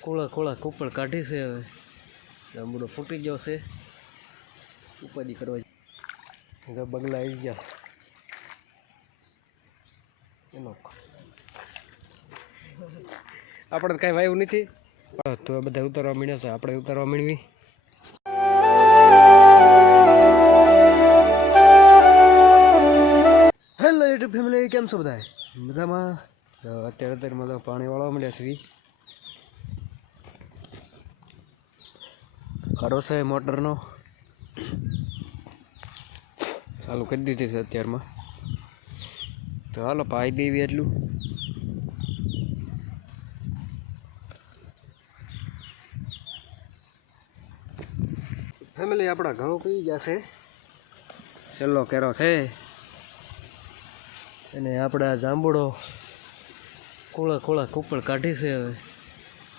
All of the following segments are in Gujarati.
કોળા કોળા કુપળ કાઢી છે હવે. જાંબુડો ફૂટી ગયો છે. ઉપાધિ કરવા જો. બગલા આવી ગયા. એનો આપણે તો કાંઈ વાયું નથી. તો બધા ઉતારવા મળ્યા છે. આપણે ઉતારવા માંડવી. હેલો યુટ્યુબ ફેમિલી કેમ છો બધા મજામાં? અત્યારે અત્યારે મજા પાણી વાળવા મળ્યા છે. ખરો છે મોટરનો. ચાલુ કરી દીધી છે અત્યારમાં. તો હાલો પાઈ દેવી એટલું. ફેમિલી આપણા ઘઉં પી ગયા છે. છેલ્લો કેરો છે. અને આપણા જાંબુડો કોળા કોળા કુપળ કાઢી છે હવે.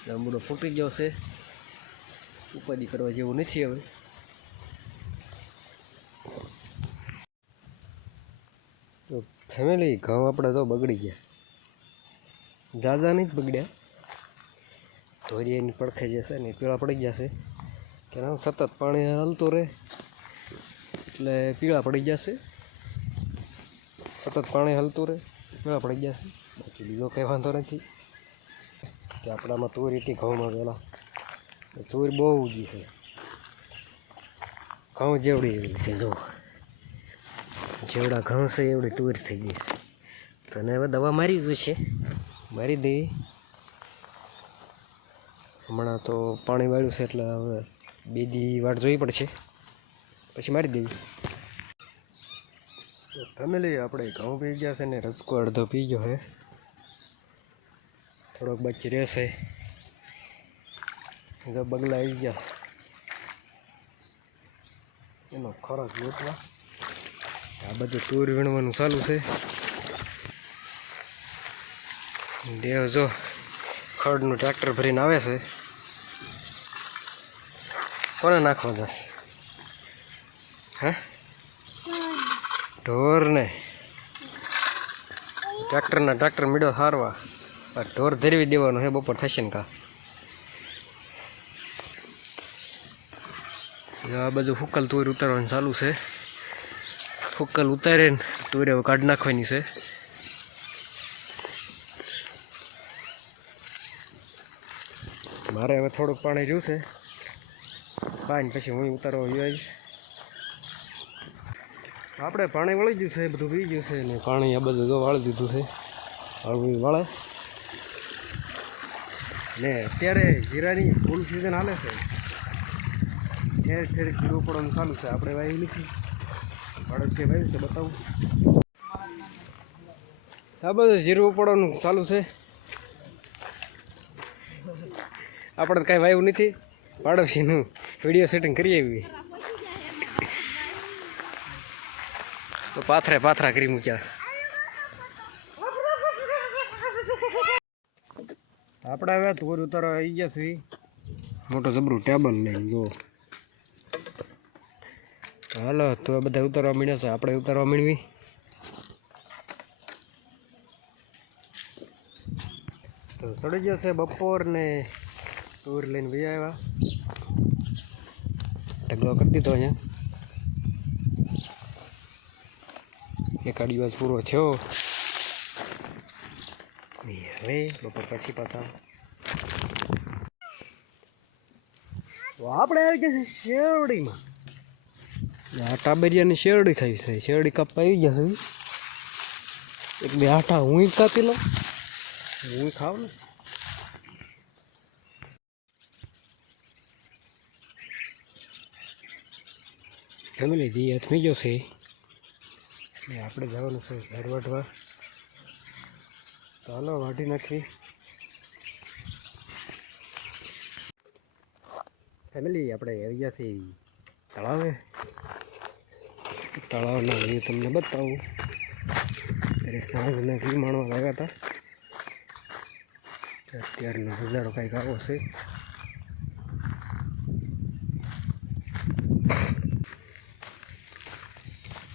જાંબુડો ફૂટી ગયો છે. ઉપાધિ કરવા જેવું નથી હવે. તો ફેમિલી ઘઉં આપણે તો બગડી ગયા. ઝાઝા નહીં જ બગડ્યા. ધોરિયાની પડખે જશે ને પીળા પડી જશે. કે ના સતત પાણી હલતું રહે એટલે પીળા પડી જશે. સતત પાણી હલતું રહે, પીળા પડી જશે. બાકી બીજો કંઈ વાંધો નથી. કે આપણામાં તુર રીતે ઘઉંમાં પહેલાં તુર બહુ ઊંચી છે. ઘઉં જેવડી છે જો. જેવડા ઘઉં છે એવડી તુર થઈ ગઈ છે. તને હવે દવા મારી જોઈશે. મારી દે. હમણાં તો પાણી વાળ્યું છે એટલે હવે બે દી વાટ જોવી પડશે. પછી મારી દેવી. ફેમિલી, આપણે ઘઉં પી ગયા છે ને રસકો અડધો પી ગયો છે. થોડોક બચી રહેશે. જો બગલા આવી ગયા. એનો ખોરાક ગોતવા. આ બધું તુર વીણવાનું ચાલુ છે. દેવ જો ખડનું ટ્રેક્ટર ભરીને આવે છે. કોને નાખવા જશે? હે? ઢોરને ટ્રેક્ટરના ટ્રેક્ટર મીડો સારવા. ઢોર ધરવી દેવાનો હે, બપોર થશે ને કા? આ બધું ફૂકલ તુર ઉતારવાનું ચાલુ છે. ફૂકલ ઉતારે ને તુર હવે કાઢી નાખવાની છે. મારે હવે થોડુંક પાણી છે. પાણી પછી હું ઉતારવા આવીશ. આપણે પાણી વળી ગયું છે બધું પી ગયું છે ને પાણી આ બધું વાળી દીધું છે. હળવું વાળે. ને અત્યારે જીરાની ફૂલ સિઝન હાલે છે. ઠેર ઠેર જીરું પડવાનું ચાલુ છે. આપણે વાવી નથી. પાડોશી વાવ્યું છે, બતાવું. હા બધું જીરું પડવાનું ચાલુ છે. આપણે કાંઈ વાવ્યું નથી. પાડોશીનું વીડિયો સેટિંગ કરી આવી તો પાથરે પાથરા કરી મૂક્યા. આપણે હવે તુર ઉતારવા આવી ગયા છીએ. મોટો જબરું ટેબલ લઈને જો. હાલો, તો બધા ઉતારવા મીણ્યા છે. આપણે ઉતારવા મીણવી તો ચડી ગયો છે બપોર ને ટૂર લઈને ભાઈ આવ્યા. ઢગલો કરી દીધો અહીંયા. એકાદ દિવસ પૂરો થયો. હવે બપોર પછી પાછા. આપણે આવી ગયા છે શેરડીમાં. આ ટાબરિયાની શેરડી ખાવી છે. શેરડી કાપવા આવી ગયા છે. એક બે આટા હું કાપી લઉં હું ખાવ ને. ફેમિલી, જી હાથમી ગયો છે ને આપણે જવાનું છે ઘર વાટવા હાલો વાટી નાખી ફેમિલી, આપણે આવી ગયા છીએ તળાવે. તળાવના વ્યૂ તમને બતાવું. ત્યારે સાંજના વ્યૂ માણવા લાગ્યા હતા અત્યારનો નજારો કંઈક આવો છે.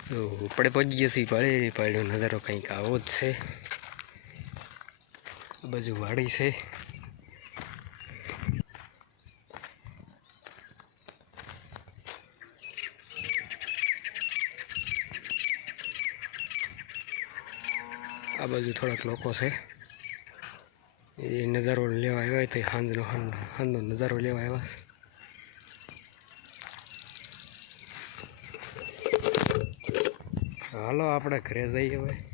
તો આપણે પહોંચી ગયા છીએ પાડે પાડ્યો નજારો કંઈક આવો જ છે. બાજુ વાડી છે. આ બાજુ થોડાક લોકો છે. એ નજારો લેવા આવ્યા તો સાંજનો સાંજનો નજારો લેવા આવ્યા છે. હાલો, આપણે ઘરે જઈએ હવે.